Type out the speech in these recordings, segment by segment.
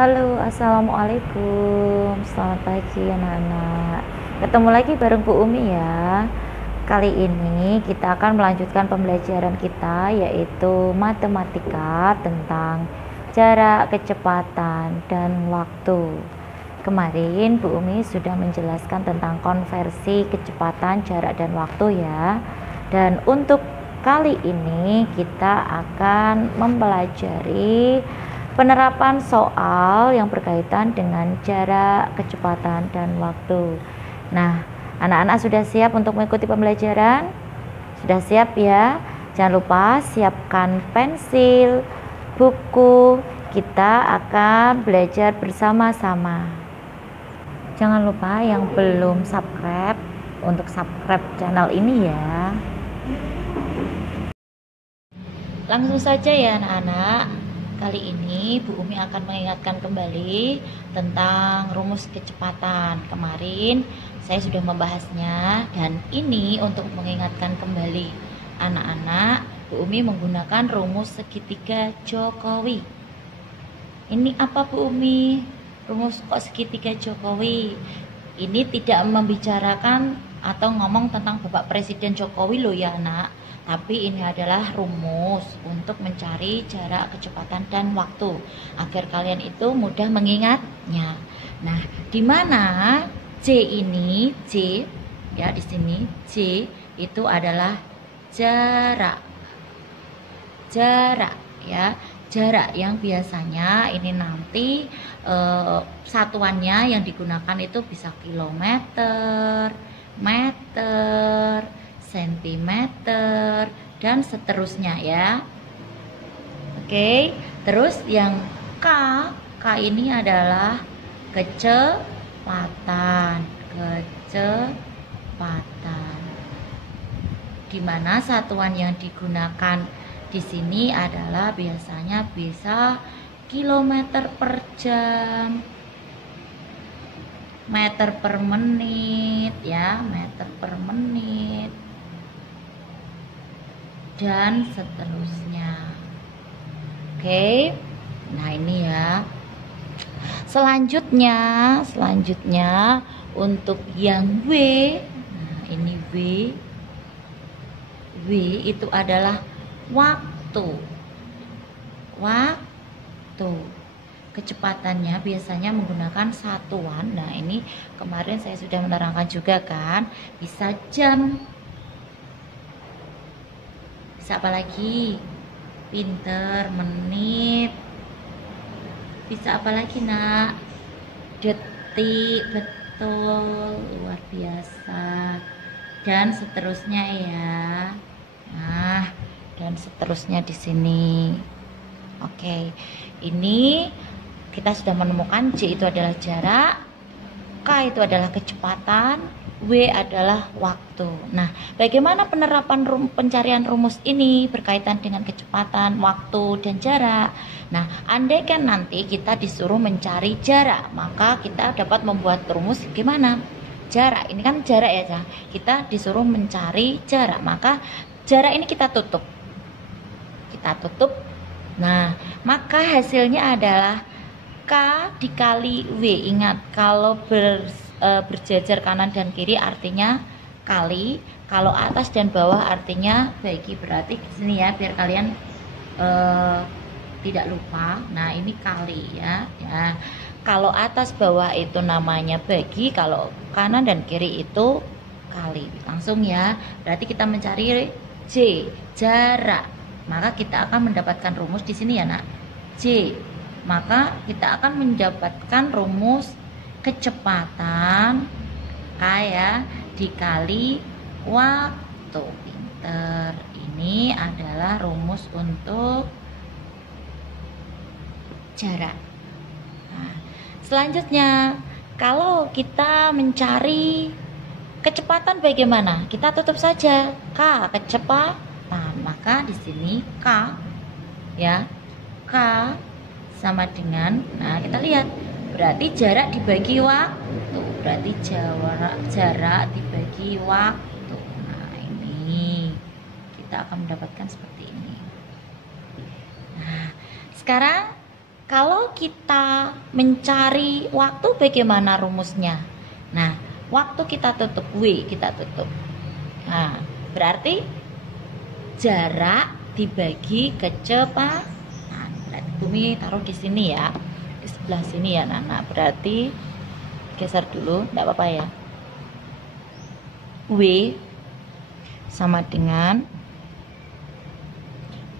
Halo, assalamualaikum. Selamat pagi anak-anak. Ketemu lagi bareng Bu Umi ya. Kali ini kita akan melanjutkan pembelajaran kita, yaitu matematika tentang jarak, kecepatan, dan waktu. Kemarin Bu Umi sudah menjelaskan tentang konversi kecepatan, jarak, dan waktu ya. Dan untuk kali ini kita akan mempelajari penerapan soal yang berkaitan dengan jarak, kecepatan, dan waktu. Nah, anak-anak sudah siap untuk mengikuti pembelajaran? Sudah siap ya? Jangan lupa siapkan pensil, buku. Kita akan belajar bersama-sama. Jangan lupa yang belum subscribe untuk subscribe channel ini ya. Langsung saja ya anak-anak. Kali ini Bu Umi akan mengingatkan kembali tentang rumus kecepatan. Kemarin saya sudah membahasnya, dan ini untuk mengingatkan kembali anak-anak, Bu Umi menggunakan rumus segitiga Jokowi. Ini apa Bu Umi? Rumus kok segitiga Jokowi? Ini tidak membicarakan atau ngomong tentang Bapak Presiden Jokowi loh ya anak. Tapi ini adalah rumus untuk mencari jarak, kecepatan, dan waktu agar kalian itu mudah mengingatnya. Nah, di mana J ini, J ya di sini J itu adalah jarak. Jarak ya, jarak yang biasanya ini nanti satuannya yang digunakan itu bisa kilometer, meter, sentimeter, dan seterusnya ya. Oke, terus yang K ini adalah kecepatan. Dimana satuan yang digunakan di sini adalah biasanya bisa kilometer per jam, meter per menit ya, meter per menit, dan seterusnya. Oke, nah ini ya. Selanjutnya untuk yang W, nah ini W itu adalah waktu. Kecepatannya biasanya menggunakan satuan. Nah ini kemarin saya sudah menerangkan juga kan, bisa jam, bisa apa lagi, pinter, menit, bisa apa lagi nak, detik, betul, luar biasa, dan seterusnya ya. Nah, dan seterusnya di sini. Oke, ini kita sudah menemukan J itu adalah jarak, K itu adalah kecepatan, W adalah waktu. Nah, bagaimana penerapan pencarian rumus ini berkaitan dengan kecepatan, waktu, dan jarak? Nah, andaikan nanti kita disuruh mencari jarak, maka kita dapat membuat rumus gimana? Jarak, ini kan jarak ya, kita disuruh mencari jarak, maka jarak ini kita tutup. Nah, maka hasilnya adalah K dikali W. Ingat, kalau berjajar kanan dan kiri artinya kali, kalau atas dan bawah artinya bagi. Berarti di sini ya, biar kalian tidak lupa. Nah, ini kali ya. Ya. Kalau atas bawah itu namanya bagi, kalau kanan dan kiri itu kali. Langsung ya. Berarti kita mencari J, jarak. Maka kita akan mendapatkan rumus di sini ya, Nak. J. Maka kita akan mendapatkan rumus kecepatan K ya dikali waktu. Pinter. Ini adalah rumus untuk jarak. Nah, selanjutnya kalau kita mencari kecepatan bagaimana? Kita tutup saja K, kecepatan. Maka di sini K ya, K sama dengan, nah kita lihat, berarti jarak dibagi waktu, berarti jarak dibagi waktu. Nah ini kita akan mendapatkan seperti ini. Nah sekarang Kalau kita mencari waktu bagaimana rumusnya? Nah, waktu kita tutup W, kita tutup. Nah, berarti jarak dibagi kecepatan. Berarti Bumi taruh di sini ya, di sebelah sini ya Nana. Berarti geser dulu, enggak apa-apa ya. W sama dengan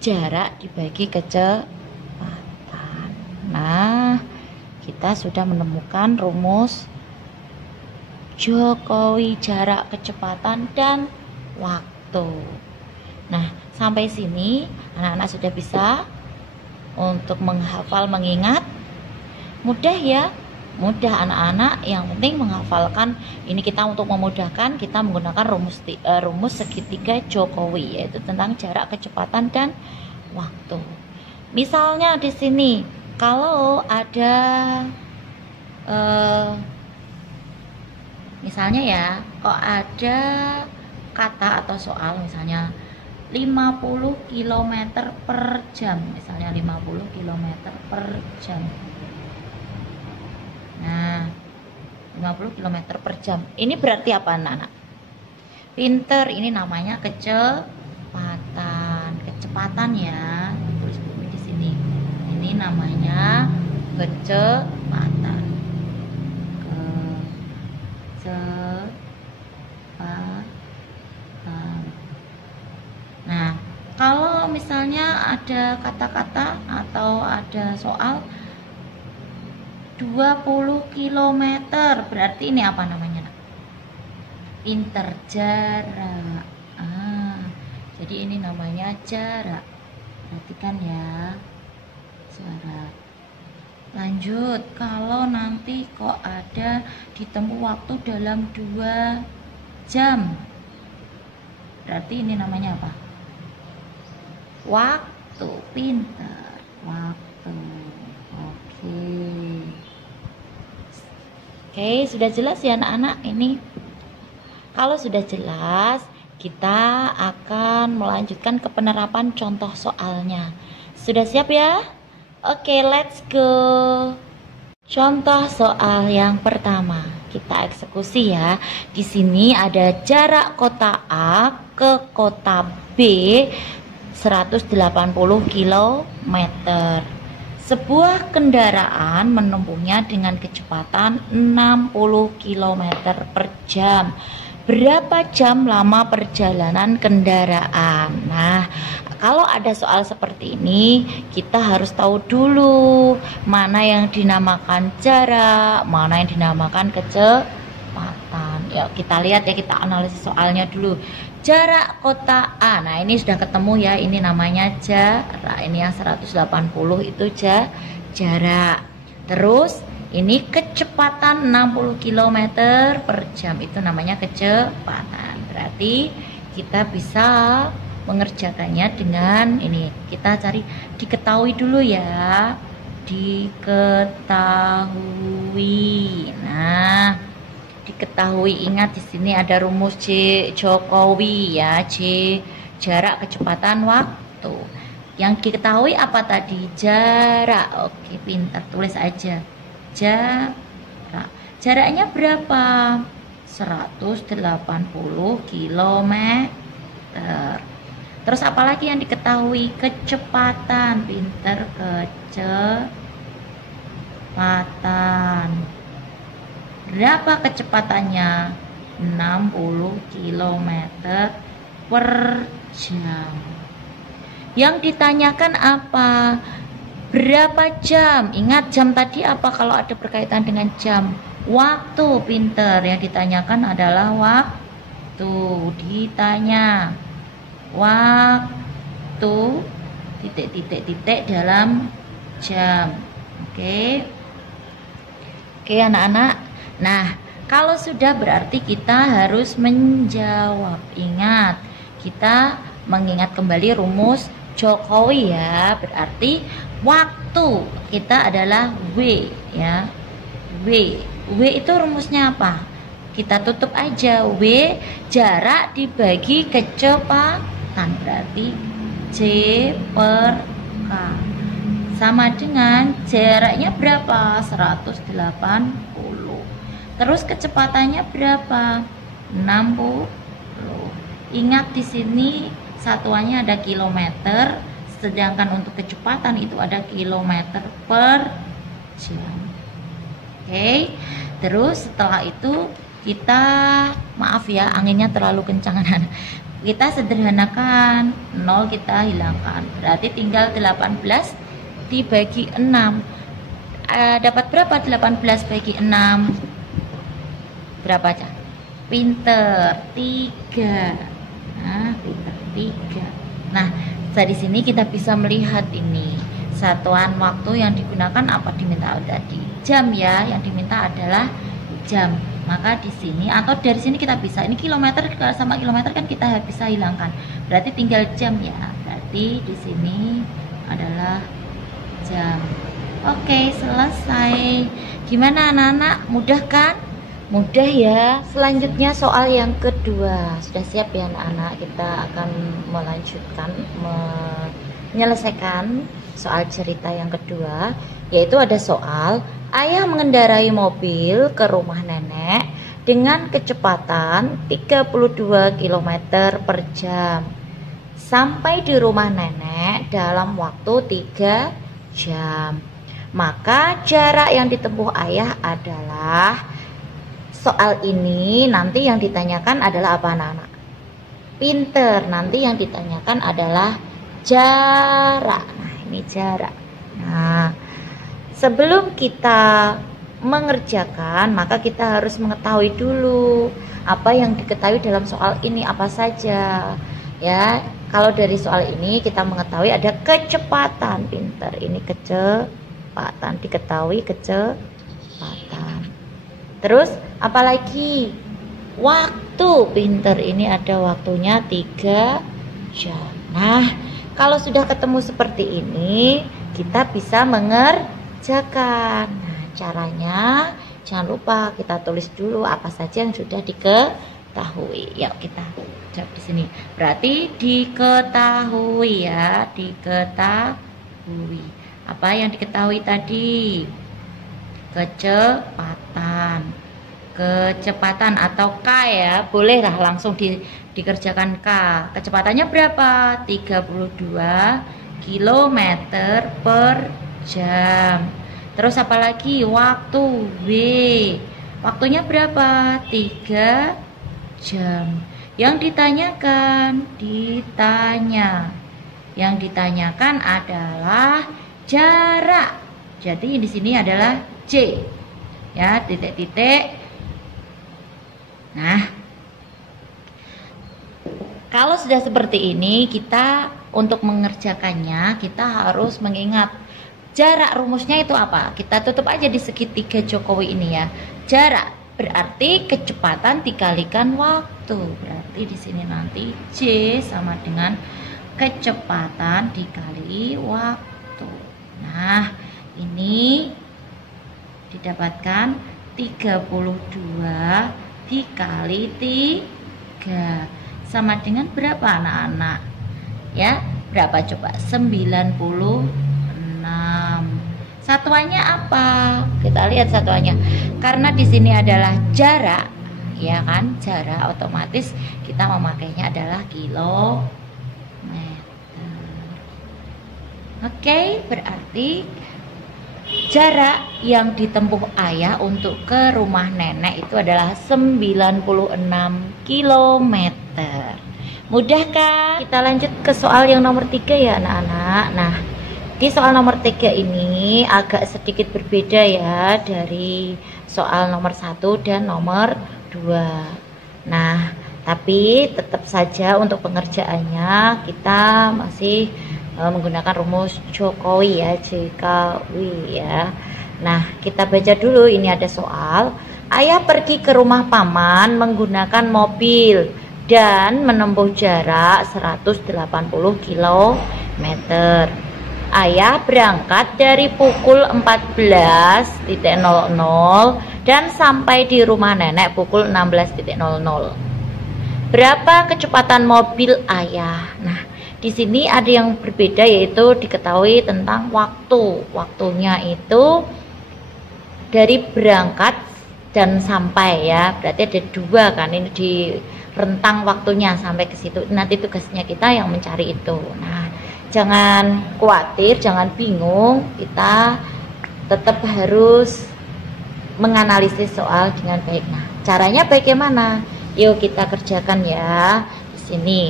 jarak dibagi kecepatan. Nah, kita sudah menemukan rumus Jokowi, jarak, kecepatan, dan waktu. Nah, sampai sini anak-anak sudah bisa untuk menghafal, mengingat. Mudah ya? Mudah anak-anak, yang penting menghafalkan. Ini kita untuk memudahkan, kita menggunakan rumus segitiga Jokowi, yaitu tentang jarak, kecepatan, dan waktu. Misalnya di sini kalau ada misalnya ya, kok ada kata atau soal misalnya 50 km per jam, misalnya 50 km per jam. Nah, 50 km per jam. Ini berarti apa anak-anak? Pinter, ini namanya kecepatan. Kecepatan ya. Tulis dulu di sini. Ini namanya kecepatan. Kecepatan. Nah, kalau misalnya ada kata-kata atau ada soal 20 km, berarti ini apa namanya? Pinter, jarak. Jadi ini namanya jarak. Perhatikan ya, jarak. Lanjut, kalau nanti kok ada ditempuh waktu dalam 2 jam, berarti ini namanya apa? Waktu. Pinter, waktu. Oke, sudah jelas ya anak-anak ini? Kalau sudah jelas, kita akan melanjutkan ke penerapan contoh soalnya. Sudah siap ya? Oke, let's go. Contoh soal yang pertama, kita eksekusi ya. Di sini ada jarak kota A ke kota B 180 km. Sebuah kendaraan menempuhnya dengan kecepatan 60 km per jam. Berapa jam lama perjalanan kendaraan? Nah, kalau ada soal seperti ini, kita harus tahu dulu mana yang dinamakan jarak, mana yang dinamakan kecepatan. Ya, kita lihat ya, kita analisis soalnya dulu. Jarak kota A, nah ini sudah ketemu ya, ini namanya jarak. Ini yang 180 itu jarak. Terus ini kecepatan 60 km per jam, itu namanya kecepatan. Berarti kita bisa mengerjakannya dengan ini. Kita cari, diketahui dulu ya, diketahui. Nah, diketahui, ingat di sini ada rumus Jokowi ya, jarak, kecepatan, waktu. Yang diketahui apa tadi? Jarak. Oke, pintar, tulis aja jarak. Jaraknya berapa? 180 km. Terus apalagi yang diketahui? Kecepatan. Pintar, kecepatan. Berapa kecepatannya? 60 km per jam. Yang ditanyakan apa? Berapa jam? Ingat jam tadi apa kalau ada berkaitan dengan jam? Waktu. Pinter. Yang ditanyakan adalah waktu. Ditanya waktu titik dalam jam. Oke anak-anak. Nah, kalau sudah berarti kita harus menjawab. Ingat, kita mengingat kembali rumus Jokowi ya. Berarti waktu kita adalah W ya. W itu rumusnya apa? Kita tutup aja. W jarak dibagi kecepatan, berarti C per K. sama dengan jaraknya berapa? 180. Terus kecepatannya berapa? 60. Ingat di sini satuannya ada kilometer, sedangkan untuk kecepatan itu ada kilometer per jam. Oke. Terus setelah itu kita, maaf ya anginnya terlalu kencang, kita sederhanakan, 0 kita hilangkan, berarti tinggal 18 dibagi 6. Dapat berapa 18 bagi 6? Berapa aja? Pinter, 3. Nah, pinter 3. Nah, dari sini kita bisa melihat ini satuan waktu yang digunakan apa diminta tadi? Jam ya, yang diminta adalah jam. Maka di sini atau dari sini kita bisa, ini kilometer sama kilometer kan kita bisa hilangkan. Berarti tinggal jam ya. Berarti di sini adalah jam. Oke, selesai. Gimana anak-anak? Mudah kan? Mudah ya. Selanjutnya soal yang kedua. Sudah siap ya anak-anak? Kita akan melanjutkan menyelesaikan soal cerita yang kedua, yaitu ada soal ayah mengendarai mobil ke rumah nenek dengan kecepatan 32 km per jam. Sampai di rumah nenek dalam waktu 3 jam. Maka jarak yang ditempuh ayah adalah, soal ini nanti yang ditanyakan adalah apa anak-anak? Pinter, nanti yang ditanyakan adalah jarak. Nah, ini jarak. Nah, sebelum kita mengerjakan, maka kita harus mengetahui dulu apa yang diketahui dalam soal ini apa saja. Ya, kalau dari soal ini kita mengetahui ada kecepatan, pinter. Ini kecepatan, diketahui kecepatan. Terus apalagi? Waktu, pinter. Ini ada waktunya 3 jam. Nah, kalau sudah ketemu seperti ini, kita bisa mengerjakan. Nah, caranya jangan lupa kita tulis dulu apa saja yang sudah diketahui. Yuk kita jawab di sini. Berarti diketahui ya, diketahui. Apa yang diketahui tadi? Kecepatan atau K ya, bolehlah langsung dikerjakan K. Kecepatannya berapa? 32 km per jam. Terus apalagi? Waktu W. Waktunya berapa? 3 jam. Yang ditanyakan adalah jarak. Jadi di sini adalah J. Ya, titik-titik. Nah, kalau sudah seperti ini, kita untuk mengerjakannya kita harus mengingat jarak. Rumusnya itu apa? Kita tutup aja di segitiga Jokowi ini ya. Jarak berarti kecepatan dikalikan waktu. Berarti di sini nanti J sama dengan kecepatan dikali waktu. Nah, ini didapatkan 32 dikali 3 sama dengan berapa anak-anak? Ya, berapa coba? 96. Satuannya apa? Kita lihat satuannya. Karena di sini adalah jarak, ya kan? Jarak, otomatis kita memakainya adalah kilometer. Oke, berarti jarak yang ditempuh ayah untuk ke rumah nenek itu adalah 96 km. Mudah kan? Kita lanjut ke soal yang nomor 3 ya anak-anak. Nah, di soal nomor 3 ini agak sedikit berbeda ya dari soal nomor 1 dan nomor 2. Nah, tapi tetap saja untuk pengerjaannya kita masih menggunakan rumus Jokowi ya, Jokowi ya. Nah, kita baca dulu. Ini ada soal. Ayah pergi ke rumah paman menggunakan mobil dan menempuh jarak 180 km. Ayah berangkat dari pukul 14.00 dan sampai di rumah nenek pukul 16.00. Berapa kecepatan mobil ayah? Nah, Di sini ada yang berbeda, yaitu diketahui tentang waktu. Waktunya itu dari berangkat dan sampai ya. Berarti ada dua kan, ini di rentang waktunya sampai ke situ. Nanti tugasnya kita yang mencari itu. Nah, jangan khawatir, jangan bingung. Kita tetap harus menganalisis soal dengan baik. Nah, caranya bagaimana? Yuk kita kerjakan ya. Di sini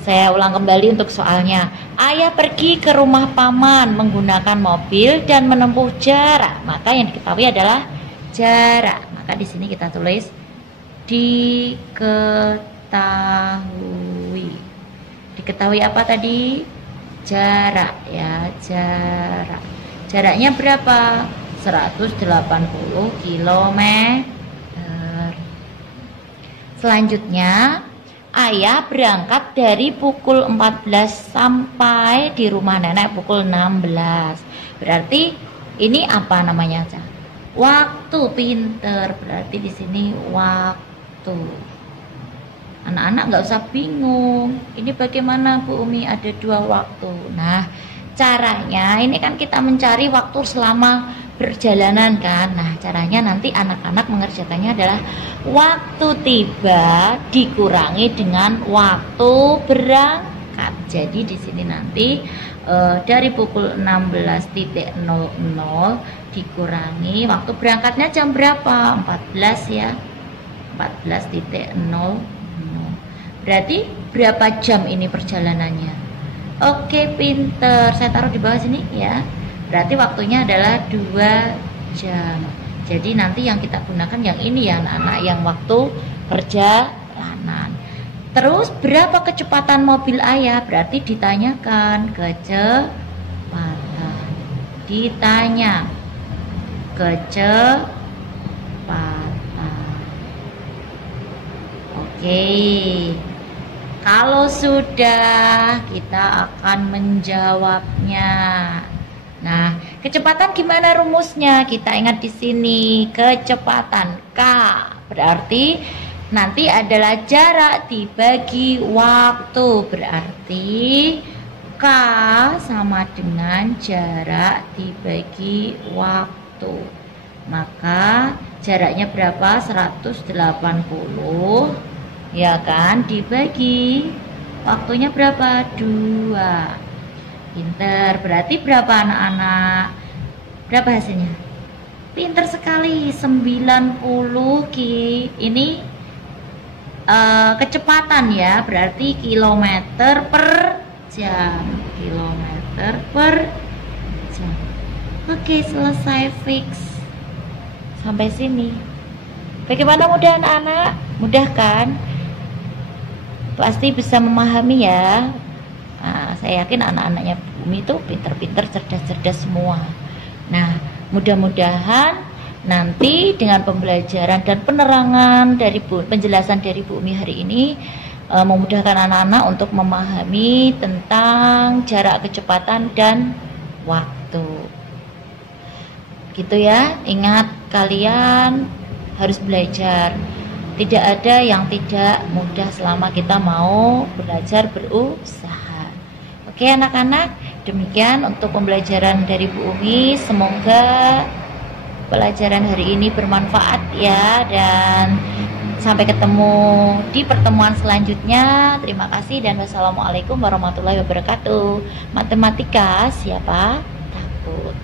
saya ulang kembali untuk soalnya. Ayah pergi ke rumah paman menggunakan mobil dan menempuh jarak. Maka yang diketahui adalah jarak. Maka di sini kita tulis diketahui. Diketahui apa tadi? Jarak ya, jarak. Jaraknya berapa? 180 km. Selanjutnya, ayah berangkat dari pukul 14 sampai di rumah nenek pukul 16. Berarti ini apa namanya? Waktu. Pinter. Berarti di sini waktu. Anak-anak nggak usah bingung. Ini bagaimana Bu Umi, ada dua waktu. Nah, caranya ini kan kita mencari waktu selama perjalanan kan. Nah, caranya nanti anak-anak mengerjakannya adalah waktu tiba dikurangi dengan waktu berangkat. Jadi di sini nanti dari pukul 16.00 dikurangi waktu berangkatnya jam berapa? 14 ya. 14.00. Berarti berapa jam ini perjalanannya? Oke, pinter. Saya taruh di bawah sini ya. Berarti waktunya adalah 2 jam. Jadi nanti yang kita gunakan yang ini ya anak-anak, yang waktu perjalanan. Terus berapa kecepatan mobil ayah? Berarti ditanyakan kecepatan. Ditanya kecepatan. Oke. Kalau sudah, kita akan menjawabnya. Nah, kecepatan gimana rumusnya? Kita ingat di sini, kecepatan K berarti nanti adalah jarak dibagi waktu. Berarti K sama dengan jarak dibagi waktu. Maka jaraknya berapa? 180 ya kan, dibagi waktunya berapa? 2. Pinter. Berarti berapa anak-anak? Berapa hasilnya? Pinter sekali, 90 ini kecepatan ya, berarti kilometer per jam. Kilometer per jam. Oke, selesai, fix. Sampai sini. Bagaimana, mudah anak-anak? Mudah kan? Pasti bisa memahami ya. Nah, saya yakin anak-anaknya Bu Umi itu pinter-pinter, cerdas-cerdas semua. Nah, mudah-mudahan nanti dengan pembelajaran dan penerangan dari penjelasan dari Bu Umi hari ini memudahkan anak-anak untuk memahami tentang jarak, kecepatan, dan waktu. Gitu ya. Ingat, kalian harus belajar. Tidak ada yang tidak mudah selama kita mau belajar, berusaha. Oke anak-anak, demikian untuk pembelajaran dari Bu Umi. Semoga pelajaran hari ini bermanfaat ya, dan sampai ketemu di pertemuan selanjutnya. Terima kasih dan wassalamualaikum warahmatullahi wabarakatuh. Matematika siapa takut?